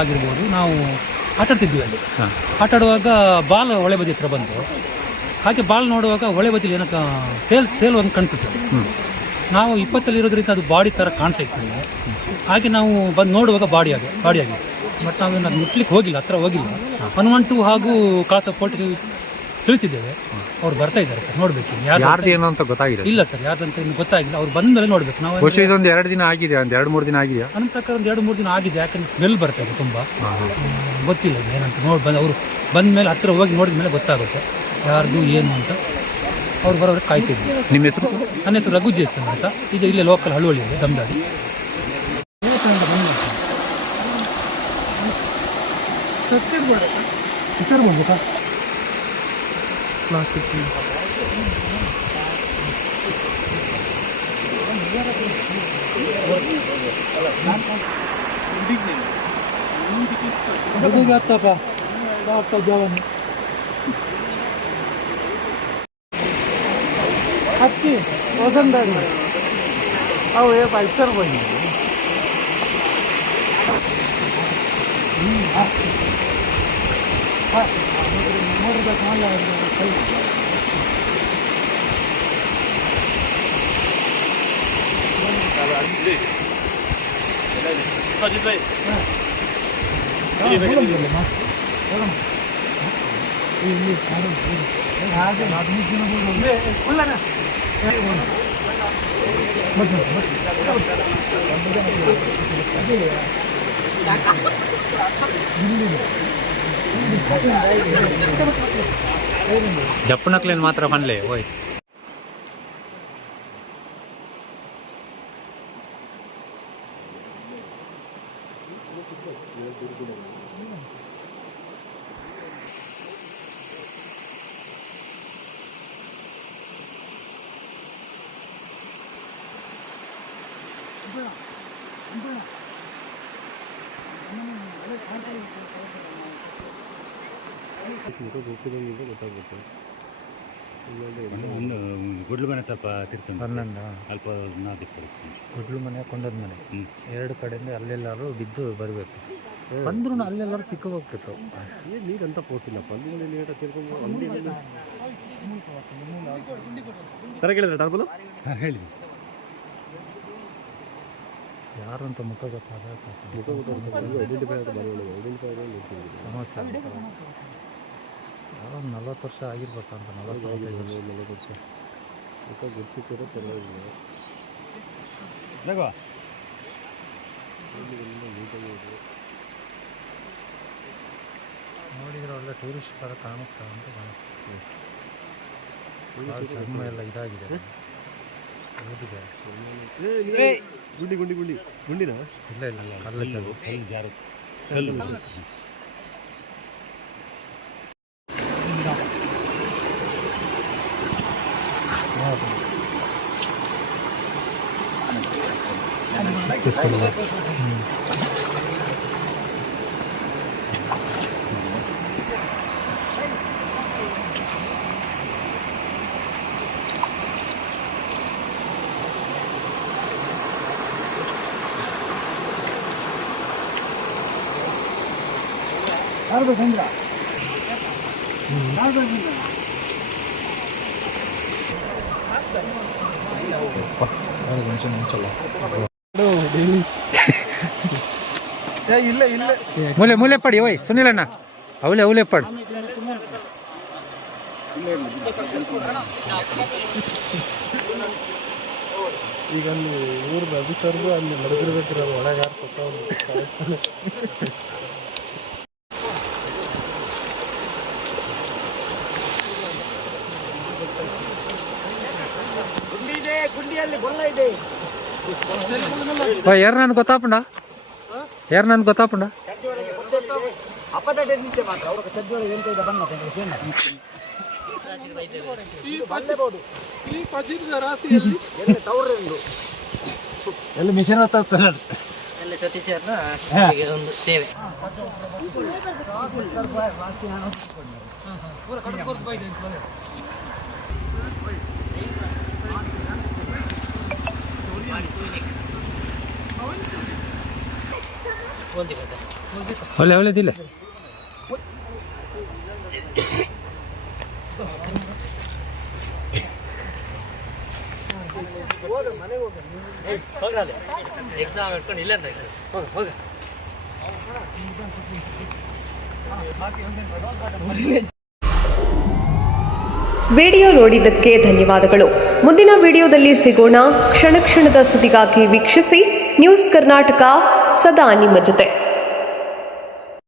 ಆಗಿರ್ಬೋದು. ನಾವು ಆಟಾಡ್ತಿದ್ವಿ ಅಲ್ಲಿ. ಆಟಾಡುವಾಗ ಬಾಲ್ ಹೊಳೆ ಬದಿ ಹತ್ರ ಬಂತು. ಹಾಗೆ ಬಾಲ್ ನೋಡುವಾಗ ಹೊಳೆ ಬದಿಲಿ ಏನಕ್ಕೆ ತೇಲುವಂಗೆ ಕಾಣ್ತಿತ್ತು. ನಾವು 20 ಇರೋದ್ರಿಂದ ಅದು ಬಾಡಿ ಥರ ಕಾಣ್ತಾ ಇತ್ತು ನಮಗೆ. ಹಾಗೆ ನಾವು ಬಂದು ನೋಡುವಾಗ ಬಾಡಿಯಾಗಿ ಬಟ್ ನಾವೇನು ಅದು ಮುಟ್ಲಿಕ್ಕೆ ಹೋಗಿಲ್ಲ, ಹತ್ರ ಹೋಗಿಲ್ಲ. ಹನುಮಂಟು ಹಾಗೂ ಕಾತ ಪೋಲ್ಟಿಗೆ ತಿಳಿಸಿದ್ದೇವೆ. ಅವ್ರು ಬರ್ತಾ ಇದ್ದಾರೆ ಸರ್, ನೋಡ್ಬೇಕು ಯಾರ್ದು ಏನು ಅಂತ ಗೊತ್ತಾಗಿದೆ. ಇಲ್ಲ ಸರ್, ಯಾರ್ದಂತ ಇನ್ನು ಗೊತ್ತಾಗಿಲ್ಲ. ಅವ್ರು ಬಂದ ಮೇಲೆ ನೋಡ್ಬೇಕು ನಾವು. ಇದೊಂದು 2 ದಿನ ಆಗಿದೆ, 2-3 ದಿನ ಆಗಿದೆಯಾ? ನನ್ನ ಪ್ರಕಾರ ಒಂದು 2-3 ದಿನ ಆಗಿದೆ. ಯಾಕಂದ್ರೆ ಸ್ಮೆಲ್ ಬರ್ತಾ ಇದೆ ತುಂಬ. ಗೊತ್ತಿಲ್ಲ ಏನಂತ ಅವರು ಬಂದ ಮೇಲೆ ಹತ್ರ ಹೋಗಿ ನೋಡಿದ ಮೇಲೆ ಗೊತ್ತಾಗುತ್ತೆ ಯಾರ್ದು ಏನು ಅಂತ. ಅವ್ರು ಬರೋರಿಗೆ ಕಾಯ್ತಿದ್ವಿ. ನಿಮ್ಮ ಹೆಸರು? ನನ್ನ ಹೆಸರು ರಘುಜಿ ಅಂತ. ಈಗ ಇಲ್ಲೇ ಲೋಕಲ್ ಹಳುವಳಿಯಲ್ಲಿ ದಮ್ದಾಡಿ. ಪ್ಲಾಸ್ಟಿಕ್ ಹತ್ತಿ ವಸಂತಾಡಿ ಅವು ಪಲ್ಸರ್ ಬಂದು ಜಪ್ಪನಕ್ಲೇನು ಮಾತ್ರ ಬಂದ್ಲೆ ಹೋಯ್. ಒಂದು ಗುಡ್ಲು ಮನೆ ತಪ್ಪ ತಿರ್ತ ಅಲ್ಪ ಗುಡ್ಲು ಮನೆ ಕೊಂಡದ ಮನೆ 2 ಕಡೆಯಿಂದ ಅಲ್ಲೆಲ್ಲರೂ ಬಿದ್ದು ಬರಬೇಕು. ಬಂದ್ರೂ ಅಲ್ಲೆಲ್ಲರೂ ಸಿಕ್ಕ ಹೋಗ್ತಿತ್ತು. ನೀರಂತ ಪೋಸಿಲ್ಲಪ್ಪ ಅಲ್ಲಿ ನೀಟ ತಿರ್ಕೊಂಡು ಅಲ್ಲಿ ತರ ಕೇಳಿದ್ರೆ ಟರ್ಬಲು ಹೇಳಿದ್ವಿ ಯಾರು ಅಂತ ಮುಖ ಸಮಸ್ಯೆ ಅಂತ. ಯಾರೋ 40 ವರ್ಷ ಆಗಿರ್ಬೇಕಂತ. 40 ವರ್ಷ ಮುಖ ಗುಡ್ಸಿದ್ರೆ ಪರವಾಗಿಲ್ಲ. ನೋಡಿದ್ರೆ ಒಳ್ಳೆ ಟೂರಿಸ್ಟ್ ಥರ ಕಾಣುತ್ತಾ ಅಂತ ಕಾಣುತ್ತೆ. ಚರ್ಮ ಎಲ್ಲ ಇದಾಗಿದೆ. ಗುಂಡಿ ಗುಂಡಿ ಗುಂಡಿ ಗುಂಡಿನ ಇಲ್ಲ ಇಲ್ಲ ಇಲ್ಲ ಕಲ್ಲು ಜಾರು ಮೂಲೆ ಮೂಲೆ ಪಡಿ ಓಯ್ ಸುನಿಲಣ್ಣ ಅವಲೆ ಅವಲೆ ಪಡಿ. ಈಗ ಅಲ್ಲಿ ಊರ್ದು ಅಭಿಸರ್ದು ಅಲ್ಲಿ ನಡೆದಿರ್ಬೇಕಿರೋದು ಒಳಗಾರ ಯಾರು ನನ್ಗೆ ಗೊತ್ತಾಪುಂಡ ಯಾರು ನನ್ಗೆ ಗೊತ್ತಾಪುಂಡ ಎಲ್ಲಿ ಮಿಷನ್ ಹೊತ್ತಾಗ್ತಾನೆ ಎಲ್ಲ ಸತೀಶರ್ನ ಒಂದು ಸೇವೆ ಒಳ್ಳೆ ಒಳ್ಳೆದಿಲ್ಲ ಎಕ್ಸಾಮ್ ಇಟ್ಕೊಂಡು ಇಲ್ಲ ಹೋಗ ವಿಡಿಯೋ ನೋಡಿದ್ದಕ್ಕೆ ಧನ್ಯವಾದಗಳು. ಮುಂದಿನ ವಿಡಿಯೋದಲ್ಲಿ ಸಿಗೋಣ. ಕ್ಷಣ ಕ್ಷಣದ ಸುದ್ದಿಗಾಗಿ ವೀಕ್ಷಿಸಿ ನ್ಯೂಸ್ ಕರ್ನಾಟಕ, ಸದಾ ನಿಮ್ಮ ಜೊತೆ.